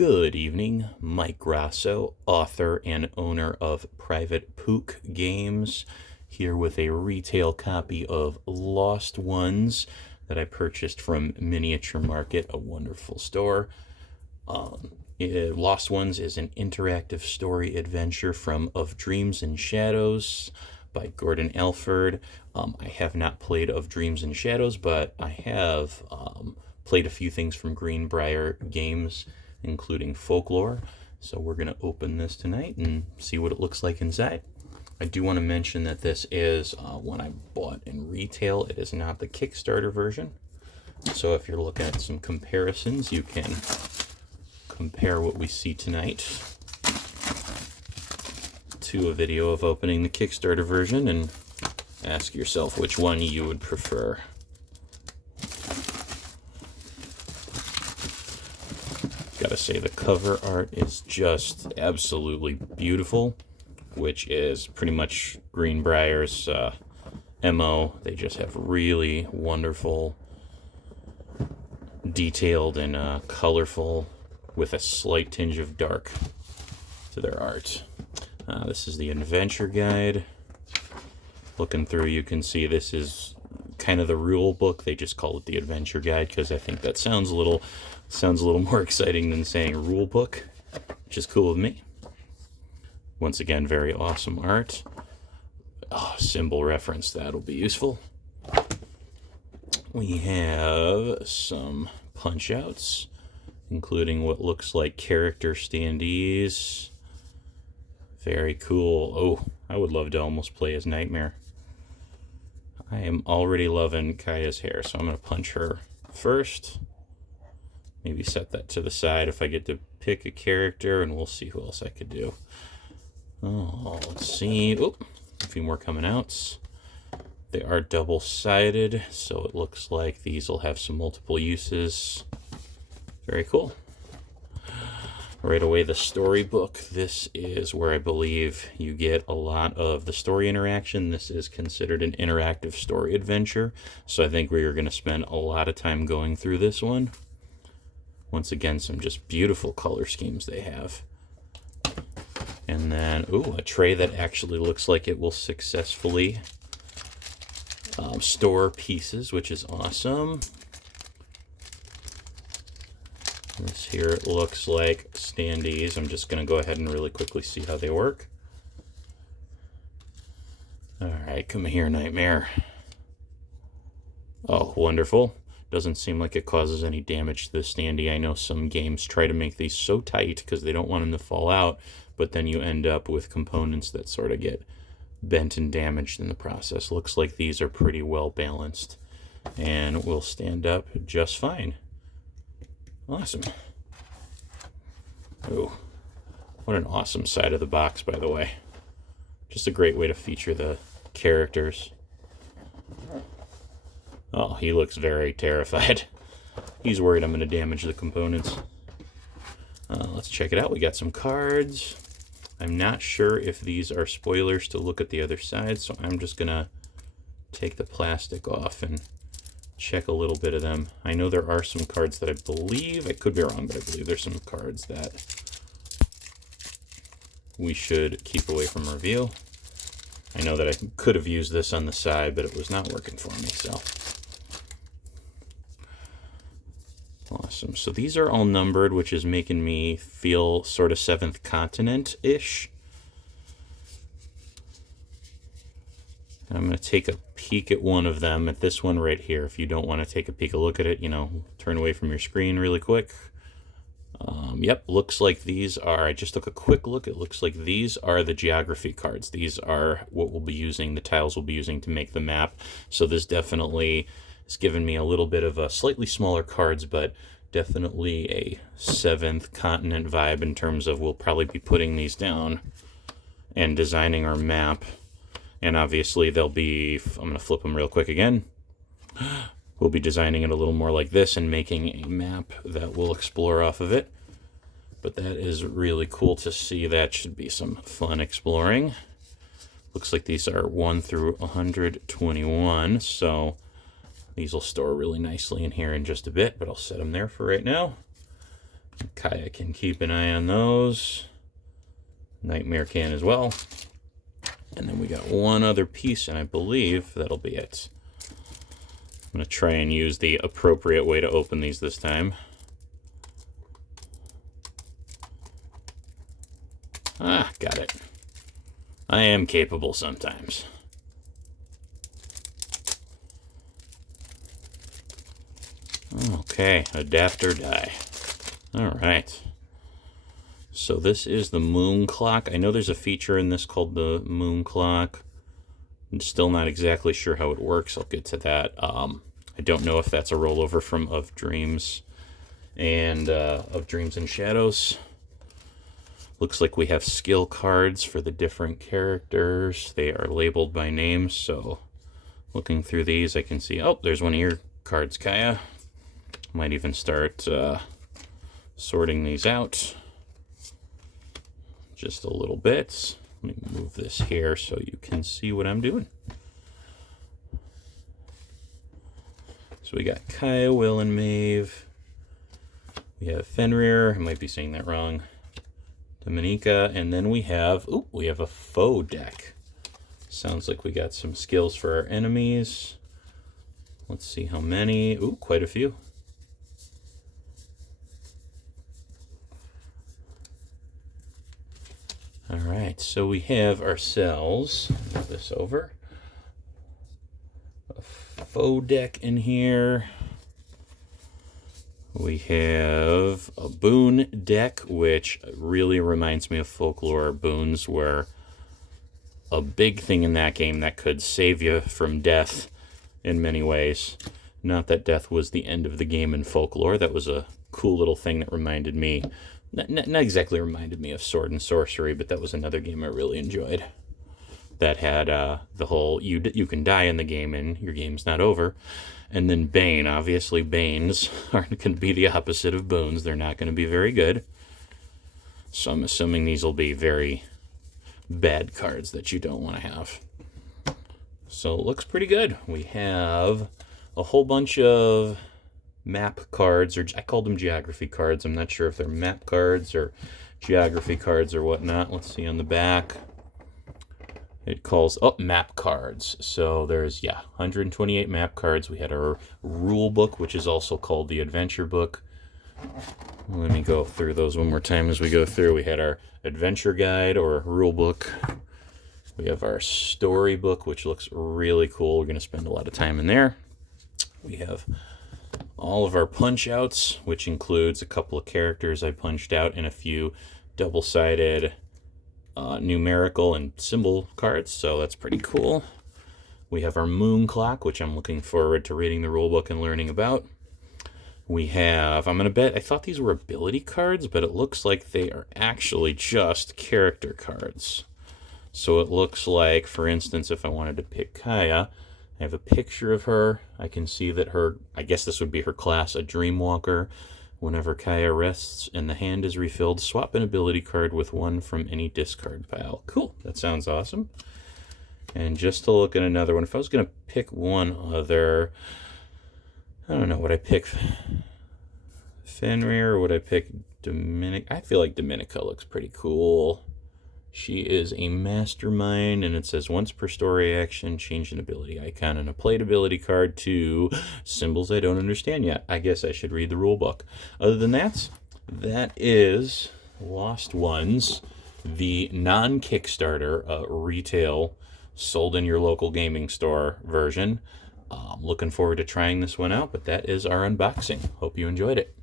Good evening, Mike Grasso, author and owner of Private Pook Games, here with a retail copy of Lost Ones that I purchased from Miniature Market, a wonderful store. Lost Ones is an interactive story adventure from Of Dreams and Shadows by Gordon Alford. I have not played Of Dreams and Shadows, but I have played a few things from Greenbrier Games, including Folklore. So we're going to open this tonight and see what it looks like inside. I do want to mention that this is one I bought in retail. It is not the Kickstarter version. So if you're looking at some comparisons, you can compare what we see tonight to a video of opening the Kickstarter version and ask yourself which one you would prefer. Gotta say, the cover art is just absolutely beautiful, which is pretty much Greenbrier's MO. They just have really wonderful, detailed and colorful, with a slight tinge of dark to their art. This is the adventure guide. Looking through, you can see this is kind of the rule book. They just call it the adventure guide because I think that sounds a little more exciting than saying rule book, which is cool with me. Once again, very awesome art. Symbol reference, that'll be useful. We have some punch outs, including what looks like character standees. Very cool. Oh, I would love to almost play as Nightmare. I am already loving Kaya's hair, so I'm going to punch her first. Maybe set that to the side if I get to pick a character, and we'll see who else I could do. Oh, let's see. Oh, a few more coming out. They are double-sided, so it looks like these will have some multiple uses. Very cool. Right away, the storybook. This is where I believe you get a lot of the story interaction. This is considered an interactive story adventure, so I think we are going to spend a lot of time going through this one. Once again, some just beautiful color schemes they have. And then, a tray that actually looks like it will successfully store pieces, which is awesome. This here looks like standees. I'm just going to go ahead and really quickly see how they work. All right, come here, Nightmare. Oh, wonderful. Doesn't seem like it causes any damage to the standee. I know some games try to make these so tight because they don't want them to fall out, but then you end up with components that sort of get bent and damaged in the process. Looks like these are pretty well balanced and will stand up just fine. Awesome. Oh, what an awesome side of the box, by the way. Just a great way to feature the characters. Oh, he looks very terrified. He's worried I'm going to damage the components. Let's check it out. We got some cards. I'm not sure if these are spoilers to look at the other side, so I'm just going to take the plastic off and check a little bit of them. I know there are some cards that I believe, I could be wrong, but I believe there's some cards that we should keep away from review. I know that I could have used this on the side, but it was not working for me, so. Awesome. So these are all numbered, which is making me feel sort of Seventh Continent-ish. And I'm going to take a peek at one of them, at this one right here. If you don't want to take a peek, a look at it, turn away from your screen really quick. Yep, looks like these are, I just took a quick look, it looks like these are the geography cards. These are what we'll be using, the tiles we'll be using to make the map. So this definitely has given me a little bit of a slightly smaller cards, but definitely a Seventh Continent vibe in terms of we'll probably be putting these down and designing our map. And obviously they'll be, I'm going to flip them real quick again. We'll be designing it a little more like this and making a map that we'll explore off of it. But that is really cool to see. That should be some fun exploring. Looks like these are 1 through 121, so these will store really nicely in here in just a bit, but I'll set them there for right now. Kaya can keep an eye on those. Nightmare can as well. And then we got one other piece, and I believe that'll be it. I'm going to try and use the appropriate way to open these this time. Ah, got it. I am capable sometimes. Okay, adapt or die. All right. So this is the moon clock. I know there's a feature in this called the moon clock. I'm still not exactly sure how it works. I'll get to that. I don't know if that's a rollover from Of Dreams and Of Dreams and Shadows. Looks like we have skill cards for the different characters. They are labeled by name, so looking through these, I can see, oh, there's one of your cards, Kaya. Might even start sorting these out just a little bit. Let me move this here so you can see what I'm doing. So we got Kaya, Will, and Maeve. We have Fenrir, I might be saying that wrong. Dominica, and then we have a foe deck. Sounds like we got some skills for our enemies. Let's see how many. Ooh, quite a few. All right, so we have ourselves, move this over, a foe deck in here. We have a boon deck, which really reminds me of Folklore. Boons were a big thing in that game that could save you from death in many ways. Not that death was the end of the game in Folklore. That was a cool little thing that reminded me, not exactly reminded me of Sword and Sorcery, but that was another game I really enjoyed. That had the whole, you can die in the game and your game's not over. And then Bane. Obviously, Banes aren't going to be the opposite of boons. They're not going to be very good. So I'm assuming these will be very bad cards that you don't want to have. So it looks pretty good. We have a whole bunch of map cards, or I called them geography cards. I'm not sure if they're map cards or geography cards or whatnot. Let's see on the back. It calls up map cards. So there's, 128 map cards. We had our rule book, which is also called the adventure book. Let me go through those one more time as we go through. We had our adventure guide or rule book. We have our storybook, which looks really cool. We're going to spend a lot of time in there. We have all of our punch outs, which includes a couple of characters I punched out and a few double-sided numerical and symbol cards, so that's pretty cool. We have our moon clock, which I'm looking forward to reading the rulebook and learning about. We have, I'm going to bet, I thought these were ability cards, but it looks like they are actually just character cards. So it looks like, for instance, if I wanted to pick Kaya, I have a picture of her. I can see that her, I guess this would be her class, a Dreamwalker. Whenever Kaya rests and the hand is refilled, swap an ability card with one from any discard pile. Cool, that sounds awesome. And just to look at another one, if I was going to pick one other, I don't know, would I pick Fenrir or would I pick Dominica? I feel like Dominica looks pretty cool. She is a mastermind, and it says once per story action, change an ability icon and a played ability card to symbols I don't understand yet. I guess I should read the rule book. Other than that, that is Lost Ones, the non-Kickstarter retail sold in your local gaming store version. Looking forward to trying this one out, but that is our unboxing. Hope you enjoyed it.